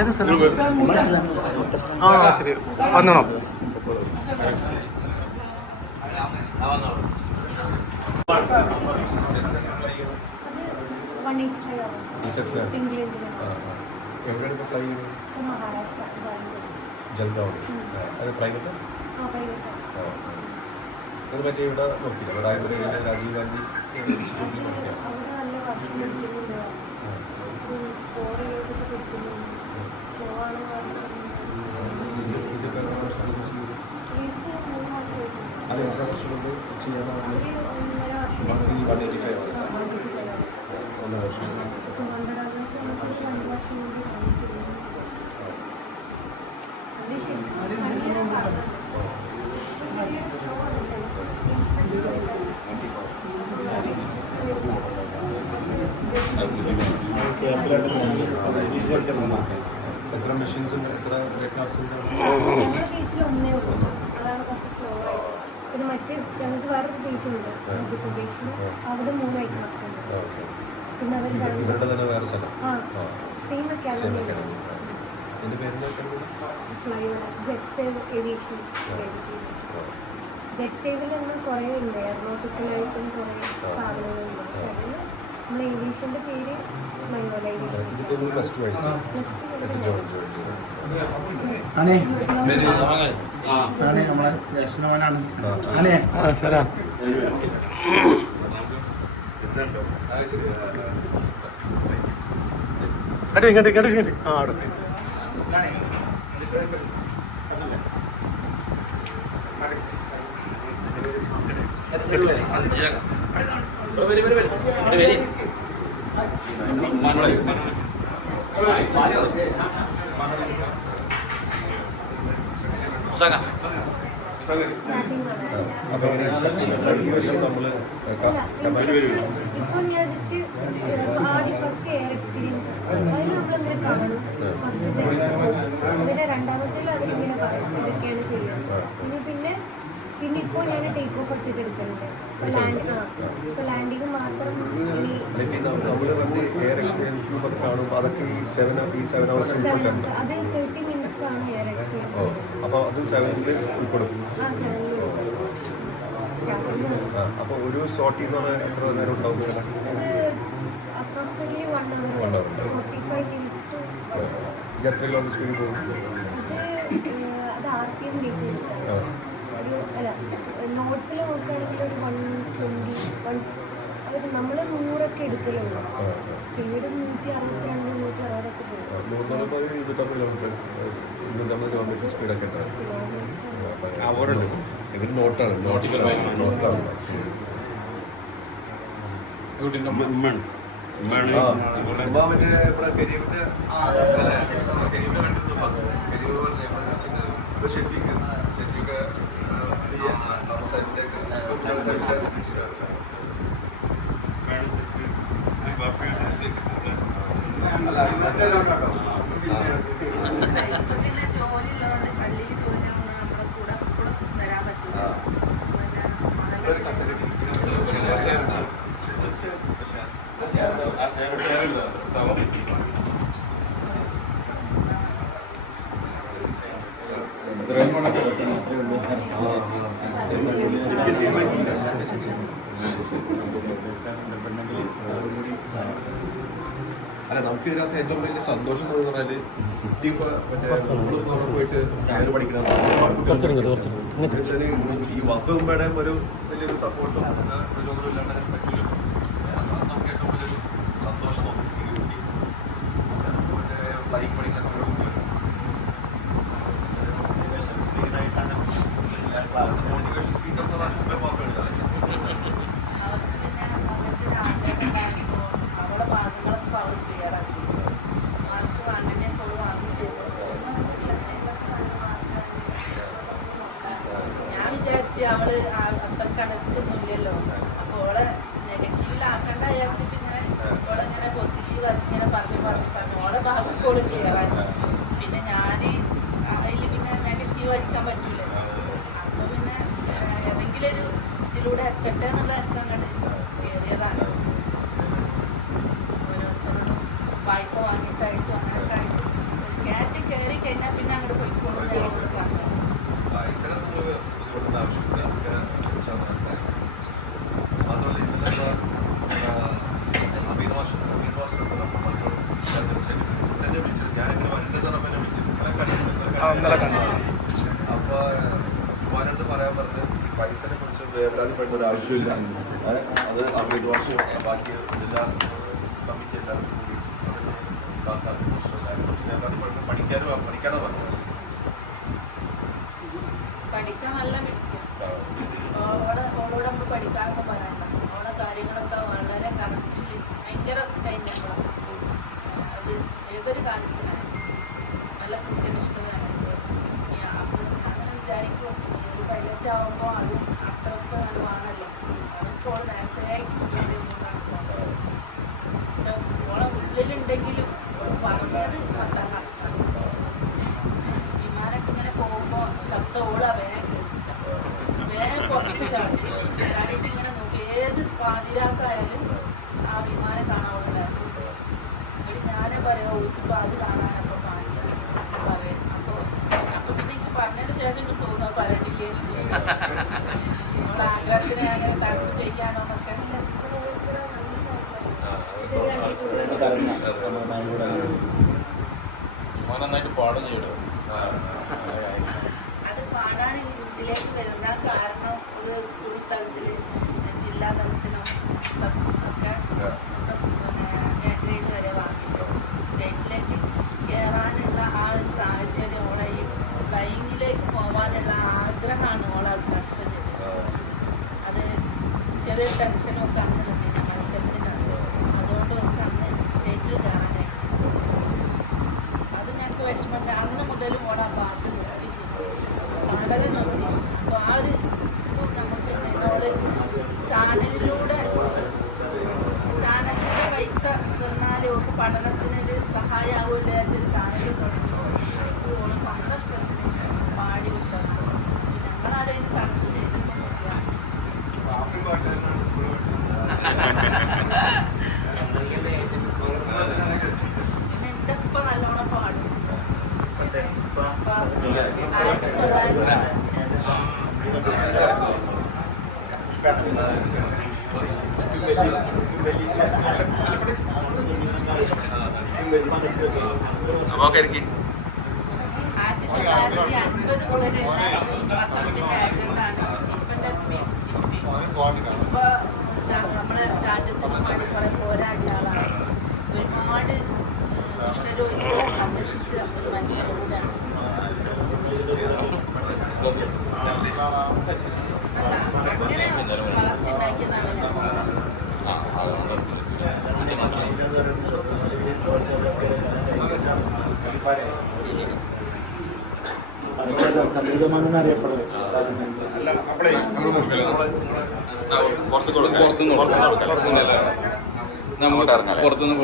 ഏത് സ്ഥലം? ആ ശരി, വന്നോളാം. ജൽഗാവ് അത് പ്രൈവറ്റ് അത് മറ്റേ ഇവിടെ നോക്കിയില്ല റായ്പൂരിൽ രാജീവ് ഗാന്ധി ഇൻസ്റ്റിറ്റ്യൂട്ടിൽ നോക്കിയാൽ അത് എത്ര വർഷം കൊണ്ട് ചെയ്യാനാണ്? 185 hours 1 വർഷം. എത്ര മെഷീൻസ് ഉണ്ട്? എത്ര ക്ലാസ് ഉണ്ട്? പിന്നെ മറ്റേ ഞങ്ങൾക്ക് വേറൊരു പ്ലേസ് ഉണ്ട് മധ്യപ്രദേശിൽ, അവിടെ 3 ഐക്രാഫ്റ്റ് ഉണ്ട്. പിന്നെ അവർ ഇവരുടെ തന്നെ വേറെ സ്ഥലം same academy jet save aviation. Jet സേവിൽ തന്നെ കുറേ ഉണ്ട്, എയറോനോട്ടിക്കലായിട്ടും കുറേ സ്ഥാപനങ്ങളുണ്ട്. പക്ഷെ അതിന് നമ്മൾ ഏവിയേഷൻ്റെ പേര് ഫ്ലൈവോൾ ഏവിയേഷൻ. നമ്മളെ ജ്യേഷ്ഠനോനാണ്. സാറാ ഇങ്ങോട്ട് ആ അവിടെ ഇപ്പോൾ ഞാൻ ജസ്റ്റ് ആദ്യം ഫസ്റ്റ് എയർ എക്സ്പീരിയൻസ് അതിൽ നമ്മളിങ്ങനെ കാണും ഫസ്റ്റ്. പിന്നെ രണ്ടാമത്തിൽ അതിലിങ്ങനെ പറയും ഇതൊക്കെയാണ് ചെയ്യുന്നത്. പിന്നെ ഇപ്പോൾ ഞാൻ ടേക്ക് ഓഫ് ഒക്കെ എടുക്കുന്നുണ്ട്. ഇപ്പോൾ ലാൻഡിങ് മാത്രം എയർ എക്സ്പീരിയൻസ് കാണുമ്പോൾ അതൊക്കെ ഈ 7 hours അത് 30 minutes ആണ് എയർ എക്സ്പീരിയൻസ്. അപ്പോൾ അത് 7ൽ ഉൾപ്പെടും. അപ്പോൾ ഒരു ഷോട്ടിൽ എന്ന് പറഞ്ഞാൽ എത്ര നേരം ഉണ്ടാവും? Approximately 1 hour 45 minutes to. ഇത് എത്ര കിലോമീറ്റർ സ്പീഡിൽ പോകും? അത് RPM ബേസ് ചെയ്തിട്ടാണ്. ഒരു അല്ല നോട്ട്സിൽ നോക്കുകയാണെങ്കിൽ ഒരു 120 അത് നമ്മൾ 100 എടുക്കലുള്ളൂ. സ്പീഡ് 162 160 പോകും. 250 കിലോമീറ്റർ സ്പീഡൊക്കെ ഉണ്ടാവും. ഇതിന് നോട്ടാണ് അല്ല നമുക്ക് ഇതിനകത്ത് ഏറ്റവും വലിയ സന്തോഷം എന്ന് പറഞ്ഞാൽ പോയിട്ട് പഠിക്കണം ഈ വകുമ്പയുടെ ഒരു വലിയൊരു സപ്പോർട്ടും പ്രചോദനവും ഇല്ലാണ്ട് പറ്റില്ല. നമുക്ക് ഏറ്റവും വലിയൊരു സന്തോഷം തോന്നും. ഫ്ലൈറ്റ് പഠിക്കാൻ മോട്ടിവേഷൻ സ്പീക്കർ അവള് അത്ര കണക്റ്റൊന്നുമില്ലല്ലോ. അപ്പോൾ ഓളെ നെഗറ്റീവിലാക്കണ്ട വിചാരിച്ചിട്ട് ഇങ്ങനെ ഓളെങ്ങനെ പോസിറ്റീവ് ഇങ്ങനെ പറഞ്ഞു ഓളെ ഭാഗത്തോട് ക്ലിയർ ആക്കി. പിന്നെ ഞാൻ അതിൽ പിന്നെ നെഗറ്റീവ് പോസിറ്റീവ് അടിക്കാൻ പറ്റൂല. അപ്പോൾ പിന്നെ ഏതെങ്കിലും ഒരു ഇതിലൂടെ എത്തട്ടെ എന്നുള്ള അങ്ങോട്ട് കയറിയതാണ്. ഓരോരുത്തരോടും വായ്പ വാങ്ങിയിട്ടായിട്ടും അങ്ങനെയൊക്കെ ആയിട്ട് കയറ്റി കയറി കഴിഞ്ഞാൽ പിന്നെ അങ്ങോട്ട് പോയിക്കൊള്ളുന്നതിനോട് പറഞ്ഞു. പൈസകൾ നമ്മൾ ബുദ്ധിമുട്ടുന്ന ആവശ്യമില്ല. മാത്രമല്ല ഇന്നലെ അമീർ മാസ്റ്റർ എന്നെ വിളിച്ചത്, ഞാനിങ്ങനെ വരേണ്ടത് പറഞ്ഞപ്പോൾ എന്നെ വിളിച്ചത് ഇന്നലെ കണ്ടു. അപ്പോൾ ചുമ്മാനടുത്ത് പറയാൻ പറഞ്ഞത് ഈ പൈസനെ കുറിച്ച് വേവലാതിപ്പെടുന്ന ഒരു ആവശ്യമില്ല. അത് അമീർ മാസ്റ്റർ ബാക്കി ജില്ലാ കമ്മിറ്റി എല്ലാവർക്കും കൂടി അതിനെക്കുറിച്ച് പഠിക്കാനോ പറഞ്ഞത്. പഠിക്കാൻ നല്ല മിടിക്കും. ഓളോട് നമുക്ക് പഠിക്കാനൊക്കെ പറയണ്ട. ഓളെ കാര്യങ്ങളൊക്കെ വളരെ കറക്റ്റിൽ ഭയങ്കര ടൈം നമ്മളാണ്. അത് ഏതൊരു കാര്യത്തിനാണ് നല്ല കൃത്യനിഷ്ഠതയാണ്. അപ്പോൾ അങ്ങനെ വിചാരിക്കും ഒരു പൈലറ്റ് ആകുമ്പോൾ അത് അത്രയ്ക്ക് നല്ലതാണല്ലോ. അതൊക്കെ ഓൾ നേരത്തെ പക്ഷെ ഓളെ ഉള്ളിലുണ്ടെങ്കിലും പറഞ്ഞത് 10ാം ക്ലാസ്സിലാണ്. വിമാനമൊക്കെ ഇങ്ങനെ പോകുമ്പോൾ ശബ്ദം ഓള വേഗം പുറത്ത് ചാടിയിട്ട് ഇങ്ങനെ നോക്കി ഏത് പാതിരാക്കായാലും ആ വിമാനം കാണാവുന്നില്ല. എടി ഞാനേ പറയാം ഒഴുക്കുമ്പോൾ അത് കാണാനപ്പോൾ കാണിക്കാം പറയും. അപ്പോൾ പിന്നെ എനിക്ക് പറഞ്ഞതിന് ശേഷം എനിക്ക് തോന്നുക പറയണ്ടില്ലേ നമ്മളെ ആഗ്രഹത്തിന് അങ്ങനെ ടാക്സ് ചെയ്യാനോ എന്നൊക്കെ. നന്നായിട്ട് പാടും ചെയ്യണോ? അത് പാടാൻ ഇതിലേക്ക് വരുന്ന കാരണം ഒരു സ്കൂൾ തലത്തിൽ ജില്ലാ തലത്തിലും ഒക്കെ എ ഗ്രേഡ് വരെ വാങ്ങിയിട്ടു. സ്റ്റേറ്റിലേക്ക് കയറാനുള്ള ആ ഒരു സാഹചര്യം ഓളെ ഈ ഫ്ലൈയിങ്ങിലേക്ക് പോകാനുള്ള ആഗ്രഹമാണ് ഓളെ മനസ്സിൽ. അത് ചെറിയ ടെൻഷനൊക്കെ അന്ന് വന്നില്ല മത്സരത്തിനകത്ത്. അതുകൊണ്ട് ഒക്കെ അന്ന് സ്റ്റേറ്റിൽ കയറാനായി അത് ഞങ്ങൾക്ക് വിഷമമുണ്ട്. അന്ന് മുതലും ഓളെ പാട്ട് നിർത്തിച്ചു വളരെ നിർത്തി. അപ്പോൾ ആ ഒരു ഇതും നമുക്ക് ഓള് ചാനലിലൂടെ പൈസ തന്നാൽ ഓൾക്ക് പഠനത്തിനൊരു സഹായമാകുമല്ലോ വിചാരിച്ചൊരു ചാനൽ തുടങ്ങി. എനിക്ക് ഓള് സന്തോഷത്തിന് പാടി വിട്ടത്. ഞങ്ങളാരെയും തടസ്സം ചെയ്തിട്ടൊന്നുമില്ല. പിന്നെ എൻ്റെ ഉപ്പ നല്ലോണം പാടും. 1950 മുതൽ പത്രത്തിൻ്റെ ഏജൻ്റാണ്. ഇപ്പോൾ നമ്മുടെ രാജ്യത്തിന് വേണ്ടി കുറേ പോരാടിയ ആളാണ്. ഒരുപാട് കുഷ്ഠരോഗികളെ സംരക്ഷിച്ച ഒരു മനുഷ്യരോടാണ്. അങ്ങനെ വളർത്തിണ്ടാക്കിയതാണ് സംഗീതമാണെന്ന് അറിയപ്പെടുന്നത്. പുറത്തുനിന്ന്